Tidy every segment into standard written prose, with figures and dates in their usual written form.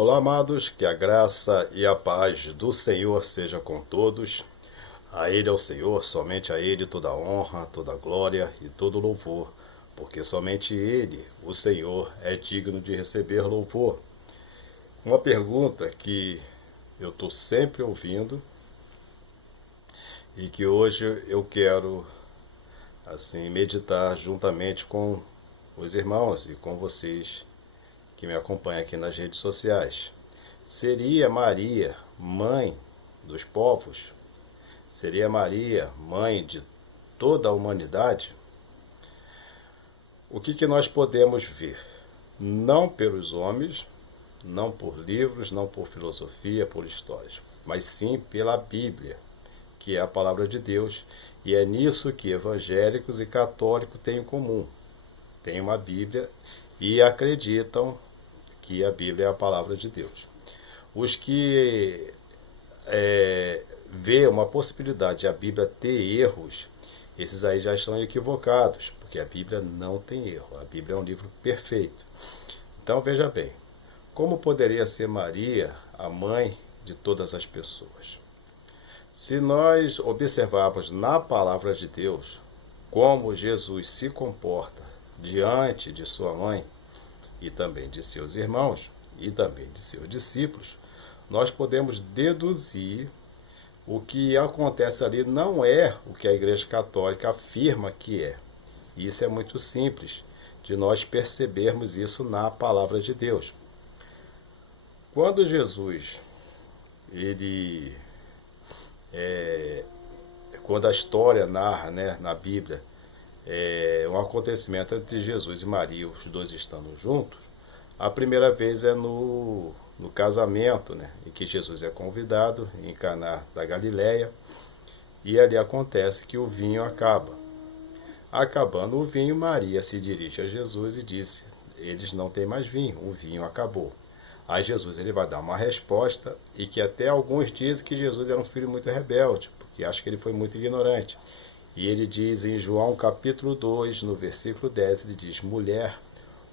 Olá, amados, que a graça e a paz do Senhor seja com todos. A Ele é o Senhor, somente a Ele toda a honra, toda a glória e todo o louvor, porque somente Ele, o Senhor, é digno de receber louvor. Uma pergunta que eu estou sempre ouvindo e que hoje eu quero assim meditar juntamente com os irmãos e com vocês que me acompanham aqui nas redes sociais. Seria Maria mãe dos povos? Seria Maria mãe de toda a humanidade? O que nós podemos ver? Não pelos homens, não por livros, não por filosofia, por histórias, mas sim pela Bíblia, que é a palavra de Deus, e é nisso que evangélicos e católicos têm em comum. Têm uma Bíblia e acreditam que a Bíblia é a palavra de Deus. Os que vê uma possibilidade de a Bíblia ter erros, esses aí já estão equivocados, porque a Bíblia não tem erro. A Bíblia é um livro perfeito. Então veja bem, como poderia ser Maria a mãe de todas as pessoas? Se nós observarmos na palavra de Deus como Jesus se comporta diante de sua mãe e também de seus irmãos e também de seus discípulos, nós podemos deduzir o que acontece ali não é o que a Igreja Católica afirma que é. Isso é muito simples de nós percebermos isso na palavra de Deus. Quando Jesus, quando a história narra, né, na Bíblia, um acontecimento entre Jesus e Maria, os dois estando juntos, a primeira vez é no casamento, né, em que Jesus é convidado em Caná da Galileia, e ali acontece que o vinho acaba. Acabando o vinho, Maria se dirige a Jesus e diz: eles não têm mais vinho, o vinho acabou. Aí Jesus ele vai dar uma resposta, e que até alguns dizem que Jesus era um filho muito rebelde, porque acham que ele foi muito ignorante. E ele diz em João capítulo 2, no versículo 10, ele diz: mulher,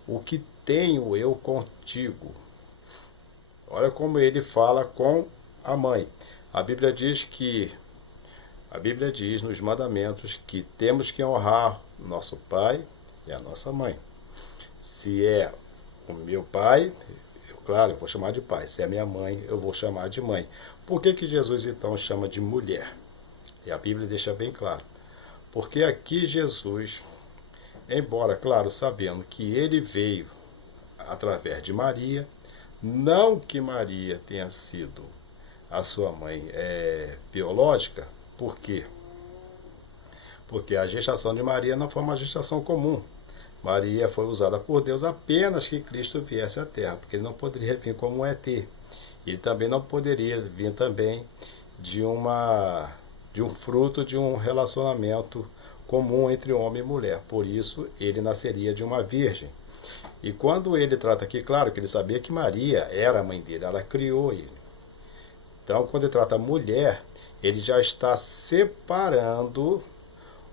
o que tenho eu contigo? Olha como ele fala com a mãe. A Bíblia diz nos mandamentos que temos que honrar nosso pai e a nossa mãe. Se é o meu pai, claro, eu vou chamar de pai. Se é minha mãe, eu vou chamar de mãe. Por que Jesus então chama de mulher? E a Bíblia deixa bem claro. Porque aqui Jesus, embora, claro, sabendo que ele veio através de Maria, não que Maria tenha sido a sua mãe biológica. Por quê? Porque a gestação de Maria não foi uma gestação comum. Maria foi usada por Deus apenas que Cristo viesse à Terra, porque ele não poderia vir como um ET. Ele também não poderia vir também de um fruto de um relacionamento comum entre homem e mulher. Por isso, ele nasceria de uma virgem. E quando ele trata aqui, claro que ele sabia que Maria era a mãe dele, ela criou ele. Então, quando ele trata mulher, ele já está separando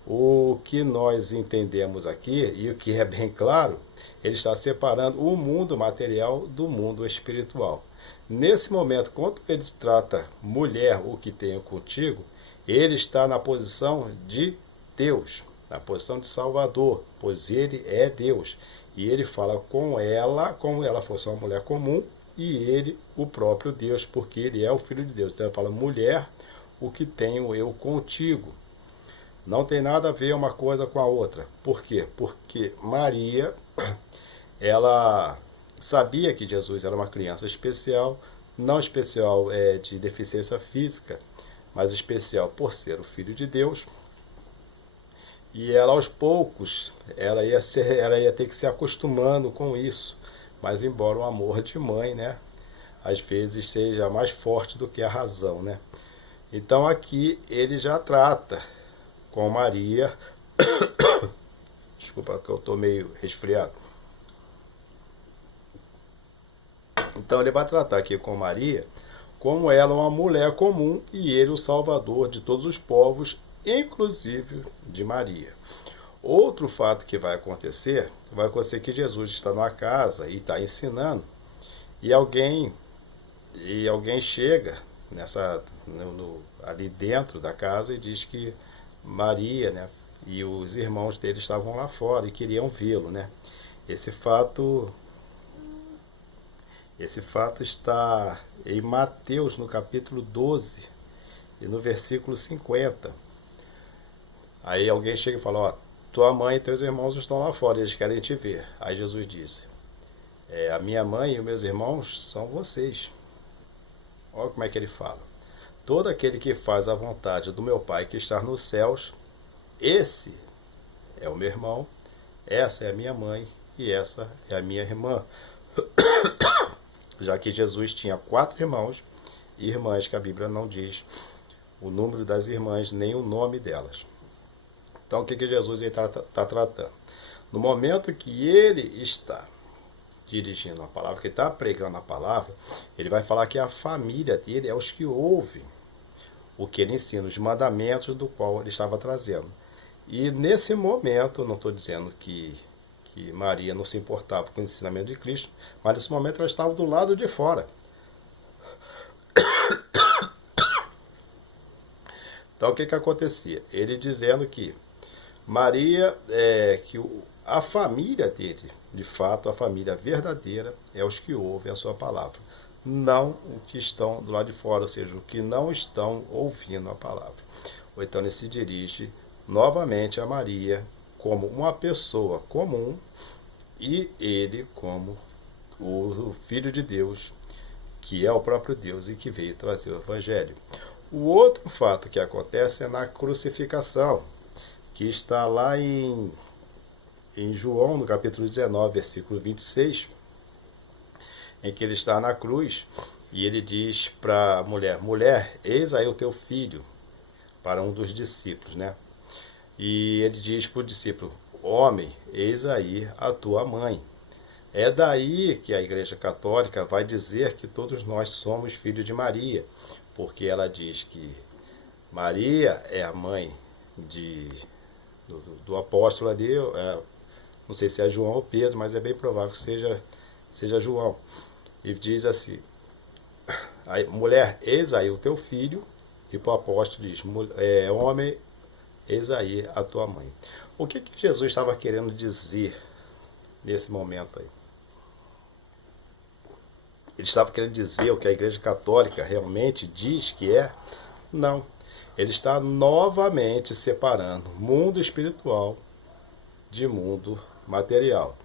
o que nós entendemos aqui, e o que é bem claro, ele está separando o mundo material do mundo espiritual. Nesse momento, quando ele trata mulher, o que tenho contigo, ele está na posição de Deus, na posição de Salvador, pois ele é Deus. E ele fala com ela como ela fosse uma mulher comum, e ele, o próprio Deus, porque ele é o Filho de Deus. Então ele fala: mulher, o que tenho eu contigo? Não tem nada a ver uma coisa com a outra. Por quê? Porque Maria, ela sabia que Jesus era uma criança especial, não especial de deficiência física, mas especial por ser o Filho de Deus. E ela, aos poucos, ela ia ter que se acostumando com isso. Mas embora o amor de mãe, né, às vezes seja mais forte do que a razão, né? Então aqui ele já trata com Maria. Desculpa que eu estou meio resfriado. Então ele vai tratar aqui com Maria como ela uma mulher comum e ele o salvador de todos os povos, inclusive de Maria. Outro fato que vai acontecer que Jesus está numa casa e está ensinando, e alguém E alguém chega ali dentro da casa e diz que Maria, né, e os irmãos dele estavam lá fora e queriam vê-lo, né? Esse fato, esse fato está em Mateus, no capítulo 12 e no versículo 50. Aí alguém chega e fala, ó, tua mãe e teus irmãos estão lá fora, eles querem te ver. Aí Jesus disse, a minha mãe e os meus irmãos são vocês. Olha como é que ele fala. Todo aquele que faz a vontade do meu Pai que está nos céus, esse é o meu irmão, essa é a minha mãe e essa é a minha irmã. Já que Jesus tinha 4 irmãos e irmãs, que a Bíblia não diz o número das irmãs nem o nome delas. Então o que Jesus está tratando? No momento que ele está dirigindo a palavra, que está pregando a palavra, ele vai falar que a família dele é os que ouvem o que ele ensina, os mandamentos do qual ele estava trazendo. E nesse momento, não estou dizendo que Maria não se importava com o ensinamento de Cristo, mas nesse momento ela estava do lado de fora. Então o que acontecia? Ele dizendo que Maria, a família dele, de fato, a família verdadeira, é os que ouvem a sua palavra, não os que estão do lado de fora, ou seja, os que não estão ouvindo a palavra. Ou então ele se dirige novamente a Maria como uma pessoa comum e ele como o Filho de Deus, que é o próprio Deus e que veio trazer o Evangelho. O outro fato que acontece é na crucificação, que está lá em João, no capítulo 19, versículo 26, em que ele está na cruz e ele diz para a mulher, mulher, eis aí o teu filho, para um dos discípulos, né? E ele diz para o discípulo, homem, eis aí a tua mãe. É daí que a Igreja Católica vai dizer que todos nós somos filhos de Maria, porque ela diz que Maria é a mãe do apóstolo ali, não sei se é João ou Pedro, mas é bem provável que seja João. E diz assim, mulher, eis aí o teu filho, e para o apóstolo diz, homem, eis aí a tua mãe. O que Jesus estava querendo dizer nesse momento aí? Ele estava querendo dizer o que a Igreja Católica realmente diz que é? Não. Ele está novamente separando mundo espiritual de mundo material.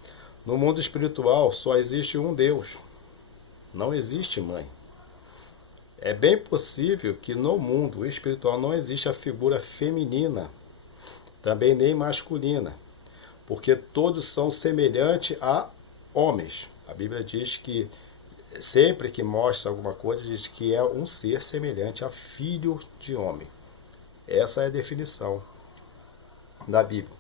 No mundo espiritual só existe um Deus. Não existe mãe. É bem possível que no mundo espiritual não exista a figura feminina, também nem masculina, porque todos são semelhantes a homens. A Bíblia diz que sempre que mostra alguma coisa, diz que é um ser semelhante a filho de homem. Essa é a definição da Bíblia.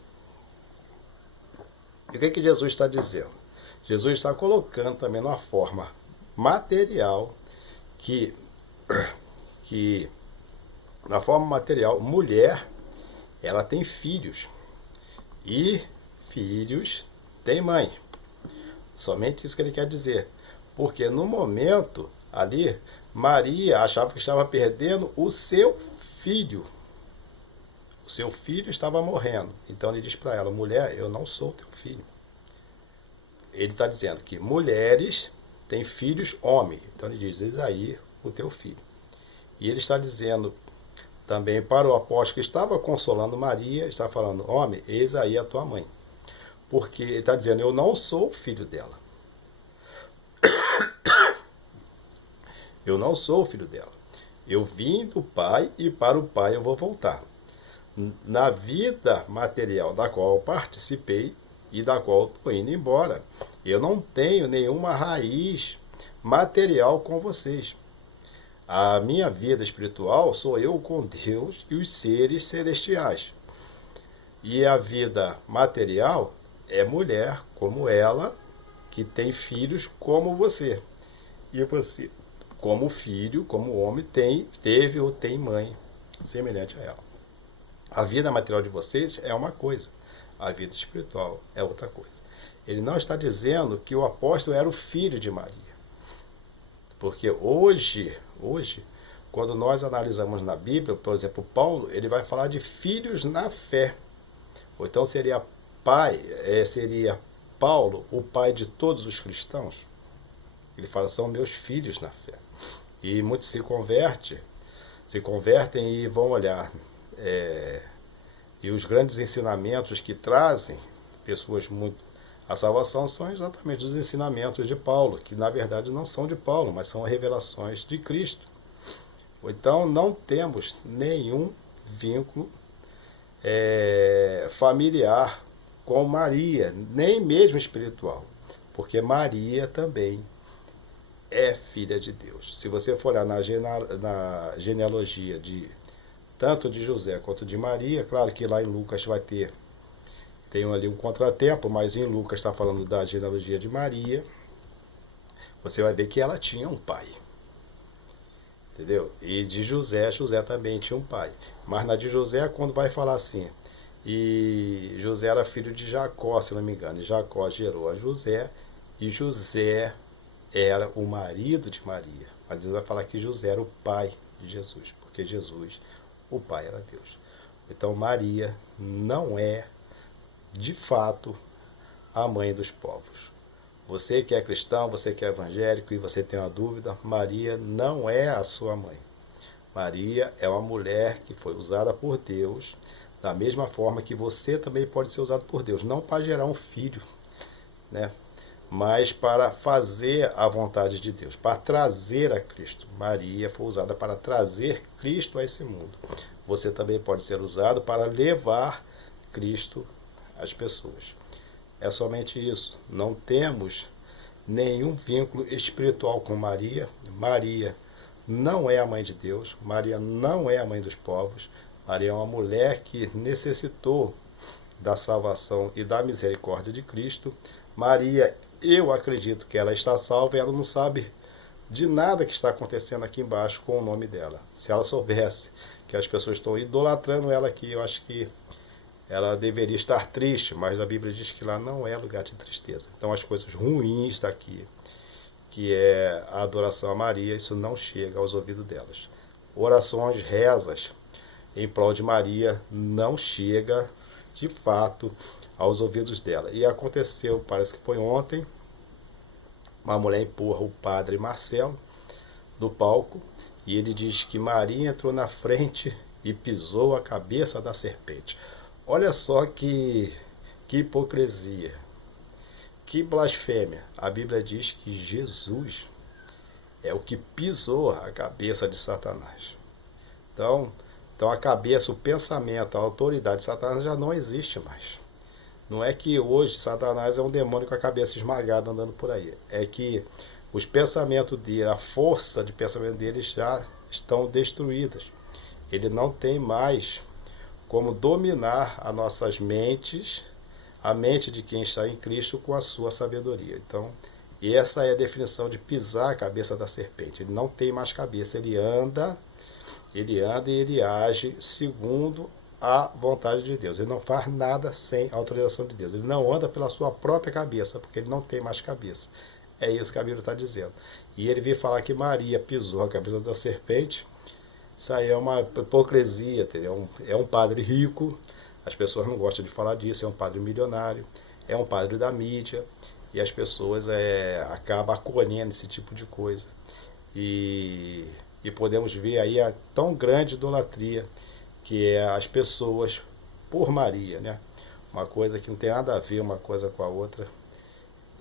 E o que Jesus está dizendo? Jesus está colocando também numa forma material que na forma material, mulher, ela tem filhos e filhos têm mãe. Somente isso que ele quer dizer. Porque no momento ali, Maria achava que estava perdendo o seu filho. O seu filho estava morrendo. Então ele diz para ela, mulher, eu não sou teu filho. Ele está dizendo que mulheres têm filhos homens. Então ele diz, eis aí o teu filho. E ele está dizendo também para o apóstolo que estava consolando Maria, está falando, homem, eis aí a tua mãe. Porque ele está dizendo, eu não sou filho dela. Eu não sou filho dela. Eu vim do Pai e para o Pai eu vou voltar. Na vida material da qual eu participei e da qual estou indo embora, eu não tenho nenhuma raiz material com vocês. A minha vida espiritual sou eu com Deus e os seres celestiais. E a vida material é mulher como ela, que tem filhos como você. E você, como filho, como homem, teve ou tem mãe semelhante a ela. A vida material de vocês é uma coisa, a vida espiritual é outra coisa. Ele não está dizendo que o apóstolo era o filho de Maria. Porque hoje, quando nós analisamos na Bíblia, por exemplo, Paulo, ele vai falar de filhos na fé. Ou então seria seria Paulo o pai de todos os cristãos. Ele fala, são meus filhos na fé. E muitos se convertem e vão olhar. E os grandes ensinamentos que trazem pessoas muito à salvação são exatamente os ensinamentos de Paulo, que na verdade não são de Paulo, mas são revelações de Cristo. Então não temos nenhum vínculo familiar com Maria, nem mesmo espiritual, porque Maria também é filha de Deus. Se você for olhar na genealogia tanto de José quanto de Maria, claro que lá em Lucas tem ali um contratempo, mas em Lucas está falando da genealogia de Maria, você vai ver que ela tinha um pai. Entendeu? E de José também tinha um pai. Mas na de José, quando vai falar assim, e José era filho de Jacó, se não me engano, e Jacó gerou a José, e José era o marido de Maria. Mas Deus vai falar que José era o pai de Jesus, porque Jesus, o pai, era Deus. Então Maria não é, de fato, a mãe dos povos. Você que é cristão, você que é evangélico e você tem uma dúvida, Maria não é a sua mãe. Maria é uma mulher que foi usada por Deus, da mesma forma que você também pode ser usado por Deus. Não para gerar um filho, né? Mas para fazer a vontade de Deus, para trazer a Cristo. Maria foi usada para trazer Cristo a esse mundo. Você também pode ser usado para levar Cristo às pessoas. É somente isso. Não temos nenhum vínculo espiritual com Maria. Maria não é a mãe de Deus. Maria não é a mãe dos povos. Maria é uma mulher que necessitou da salvação e da misericórdia de Cristo. Maria, eu acredito que ela está salva e ela não sabe de nada que está acontecendo aqui embaixo com o nome dela. Se ela soubesse que as pessoas estão idolatrando ela aqui, eu acho que ela deveria estar triste, mas a Bíblia diz que lá não é lugar de tristeza. Então as coisas ruins daqui, que é a adoração a Maria, isso não chega aos ouvidos delas. Orações, rezas em prol de Maria não chega de fato aos ouvidos dela. E aconteceu, parece que foi ontem, uma mulher empurra o padre Marcelo do palco e ele diz que Maria entrou na frente e pisou a cabeça da serpente. Olha só que hipocrisia, que blasfêmia. A Bíblia diz que Jesus é o que pisou a cabeça de Satanás. Então a cabeça, o pensamento, a autoridade de Satanás já não existe mais. Não é que hoje Satanás é um demônio com a cabeça esmagada andando por aí. É que os pensamentos dele, a força de pensamento dele já estão destruídas. Ele não tem mais como dominar as nossas mentes, a mente de quem está em Cristo com a sua sabedoria. Então, essa é a definição de pisar a cabeça da serpente. Ele não tem mais cabeça, ele anda e ele age segundo a vontade de Deus. Ele não faz nada sem a autorização de Deus. Ele não anda pela sua própria cabeça, porque ele não tem mais cabeça. É isso que a Bíblia está dizendo. E ele veio falar que Maria pisou a cabeça da serpente. Isso aí é uma hipocrisia, entendeu? É um padre rico, as pessoas não gostam de falar disso, é um padre milionário, é um padre da mídia, e as pessoas acabam acolhendo esse tipo de coisa. E podemos ver aí a tão grande idolatria que é as pessoas por Maria, né? Uma coisa que não tem nada a ver uma coisa com a outra,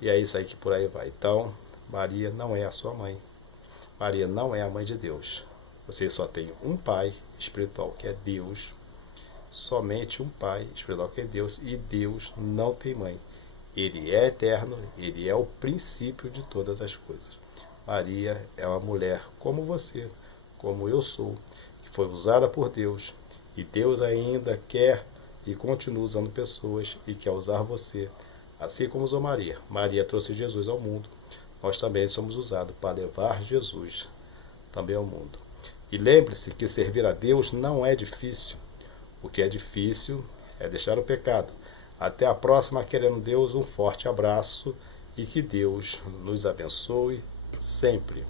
e é isso aí que por aí vai. Então, Maria não é a sua mãe, Maria não é a mãe de Deus. Você só tem um pai espiritual, que é Deus. Somente um pai espiritual, que é Deus. E Deus não tem mãe. Ele é eterno, ele é o princípio de todas as coisas. Maria é uma mulher como você, como eu sou, que foi usada por Deus. E Deus ainda quer e continua usando pessoas e quer usar você. Assim como usou Maria. Maria trouxe Jesus ao mundo. Nós também somos usados para levar Jesus também ao mundo. E lembre-se que servir a Deus não é difícil. O que é difícil é deixar o pecado. Até a próxima, querendo Deus, um forte abraço e que Deus nos abençoe sempre.